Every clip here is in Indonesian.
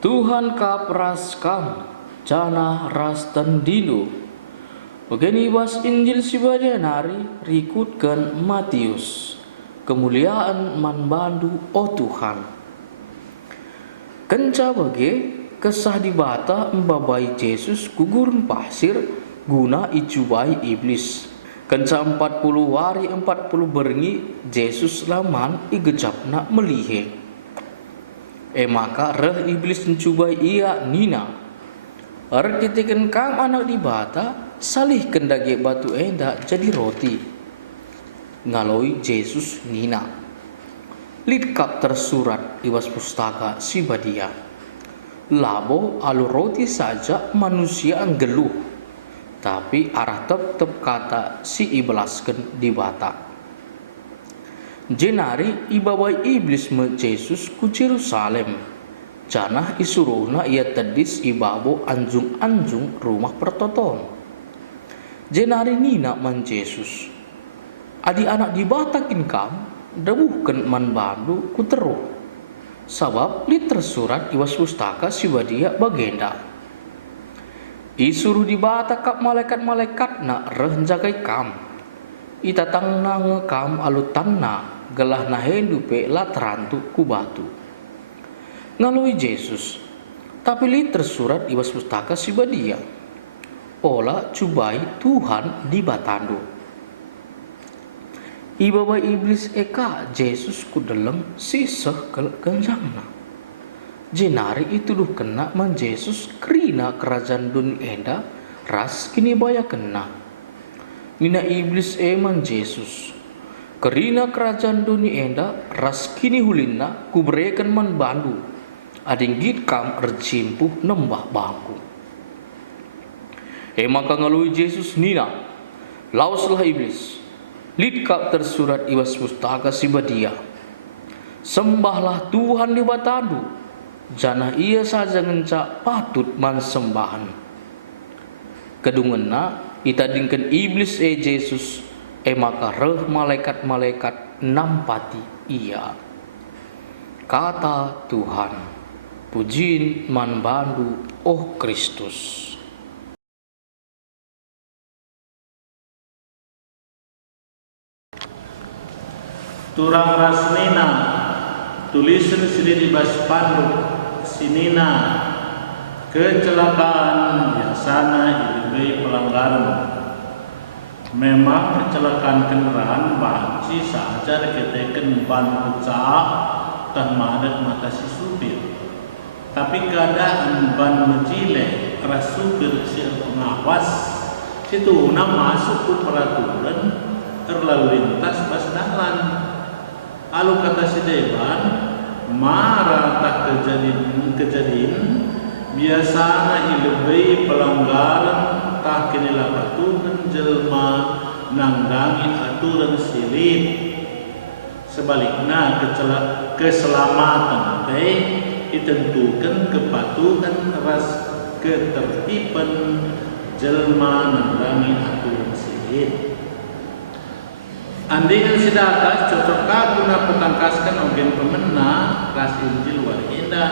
Tuhan ka praskam jana ras tendino Begini bas Injil sibadia nari rikutkan Matius. Kemuliaan manbandu oh Tuhan. Kenca bage kesah di bata membabai Yesus gugurun pasir guna icubai iblis. Kenca 40 hari 40 berengi Yesus laman igejapna melihe. Maka reh iblis mencubai ia nina. Arkitikan kam anak di bata salih kendage batu enda jadi roti. Ngaloi Yesus nina. Litkap tersurat di was pustaka sibadia. Labo alu roti saja manusia anggeluh. Tapi arah tep kata si ibelasken di bata. Jenari ibawai iblis me Yesus ku Jerusalem. Janah isuruhna ia tedis ibabo anjung-anjung rumah pertoton. Jenari nina man Yesus. Adi anak dibatakin kam, dawuhken man bandu ku teruh. Sabab li tersurat iwas pustaka siwadia bagenda. Isuruh dibata kap malaikat-malaikat na reh jagai kam. Itatang na ngekam alutan na gelah na hendupe latrantu ku batu. Ngalui Yesus, tapi li tersurat iwas pustaka sibadia. Ola cubai Tuhan di batandu. Ibawa iblis eka Yesus ku deleng siseh kenjangna. Jenari itu duh kena man Yesus kerina kerajaan dunia enda ras kini baya kena. Nina iblis man Yesus. Kerina kerajaan dunia enda ras kini hulinna kubrekan man bandu. Adinggit kam erjimpuh nembah bangku. Maka ngalui Yesus nina. Lauslah iblis. Litkap tersurat iwas pustaka sibadia. Sembahlah Tuhan di batandu. Janah ia saja ngenca patut man sembahan. Kedungena itadingkan iblis Yesus. Maka reh malaikat-malaikat nampati ia. Kata Tuhan. Pujiin man bandu oh Kristus. Turang rasnina tulisan sini di baspandu sinina kecelakaan biasana ilbai pelanggaran. Memang kecelakaan kendaraan banci saja diketakan ban pecah dan madat mata si supir. Tapi keadaan ban menjile ras supir si pengawas situ masuk ke peraturan terlalu lintas bas dalan. Lalu kata si dewan marah tak kejadian biasanya ilbai pelanggaran tak kinilah patuhan jelma nangdangi aturan silip. Sebaliknya keselamatan ditentukan kepatuhan ras ketertiban jelma nangdangi aturan silip. Andingan sidatas cocoklah guna petangkaskan ogen pemena ras Injil warinda.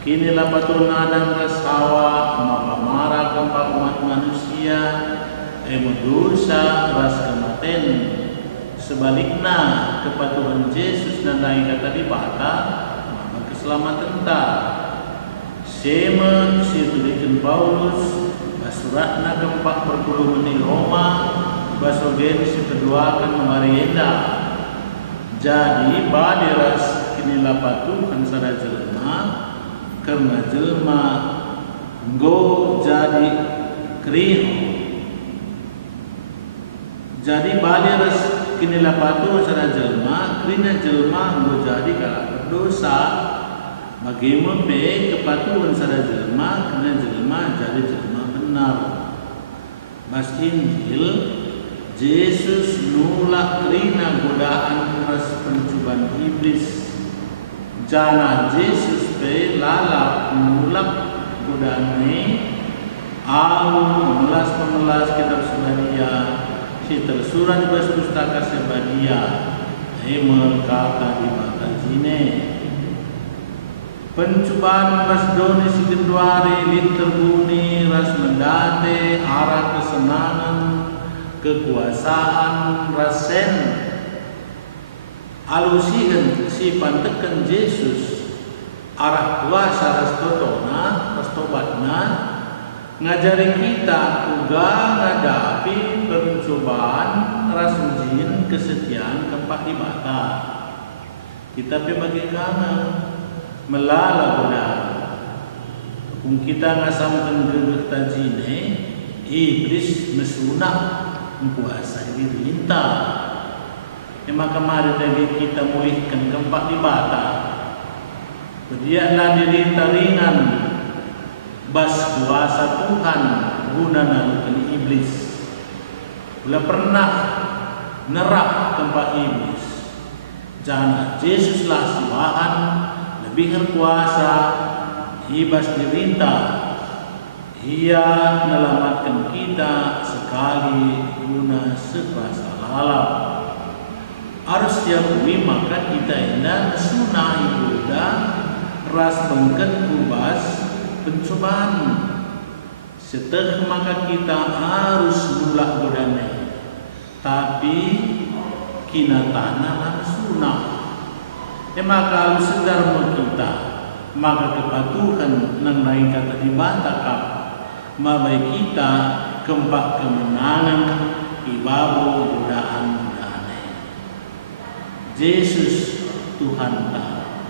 Kini lapatuna dan ras hawa marah keempat umat manusia dosa ras kematen. Sebaliknya kepatuhan Yesus nandai kata di bata maka keselamatan ta. Sema situlikan Paulus suratna keempat perpuluh di Roma basogen si kedua akan mengarienda. Jadi badiras kini lapatukan sada jelma karena jelma go jadi kriho. Jadi badiras kini lapatukan sada jelma krina jelma go jadi kalah berdosa. Bagaimana kepatuhan sada jelma karena jelma jadi jelma benar. Mas Injil Yesus nulak rina godaan ras pencubaan iblis. Jana Yesus pe lalap nulak godaan ni alu memelas kitab sebadia si tersurat di pustaka sebadia kata di mata jine. Pencobaan ras doni si genduari literbuni ras mendate arah kesenangan kekuasaan rasen alusihan si pantekan Yesus arah kuasa ras totona ras tobatna ngajari kita uga ngadapi pencobaan ras ujian kesetiaan kempak ibadah kita bagi kangen melala goda kung kita ngasamkan gegek tajine iblis mesunah mempuasai diri kita maka mari tadi kita mulihkan kempak di bata bedialah diri taringan bas kuasa Tuhan guna nalukan iblis bila pernah nerak kempak iblis jangan Yesuslah Tuhan lebih berkuasa hibas dirinta ia menyelamatkan kita sekali guna serasa lalap harus diakui maka kita ini sunah ibadah ras bengket kubas pencobaan setelah maka kita harus mulak godane tapi kina tanah sunah maka harus sedar kita maka kepatuhan nang lain kata dibatakap mabai kita kembak kemenangan ibabu godaan godane Yesus Tuhan ta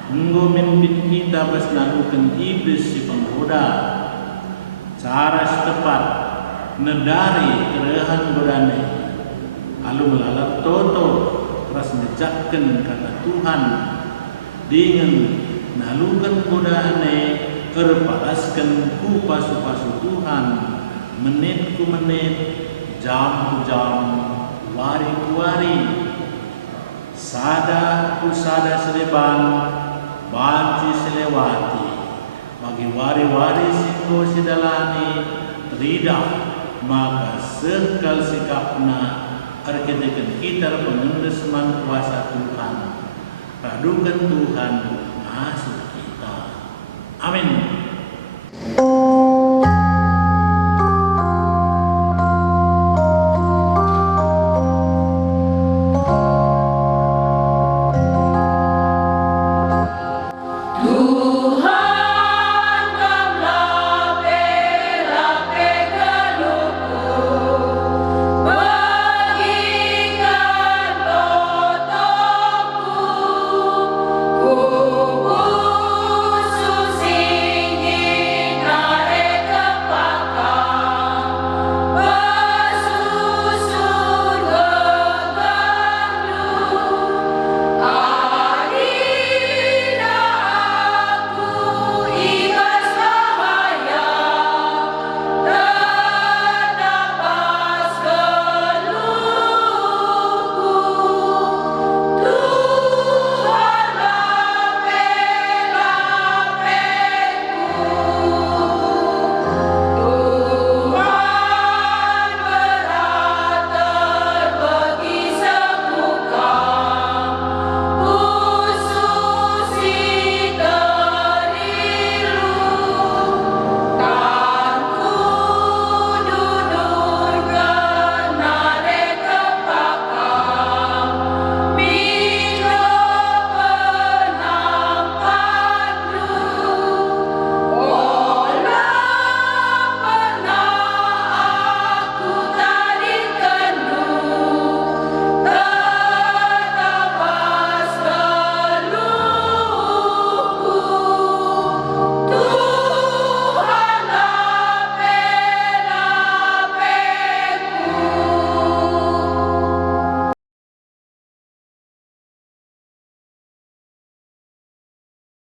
enggo memimpin kita pas nalukan iblis si penggoda cara setepat nedari kerehan godane lalu melalap toto terus menjejakkan kata Tuhan dengan nalukan godaane kerpalaskan ku pasu-pasu Tuhan menit ku menit jam ku jam wari ku wari sada ku sada seleban banci selewati bagi wari-wari singgo sidalani teridak maka sekal sikapna arkedekan kita pengendeseman kuasa Tuhan radukan Tuhan masuk kita amin.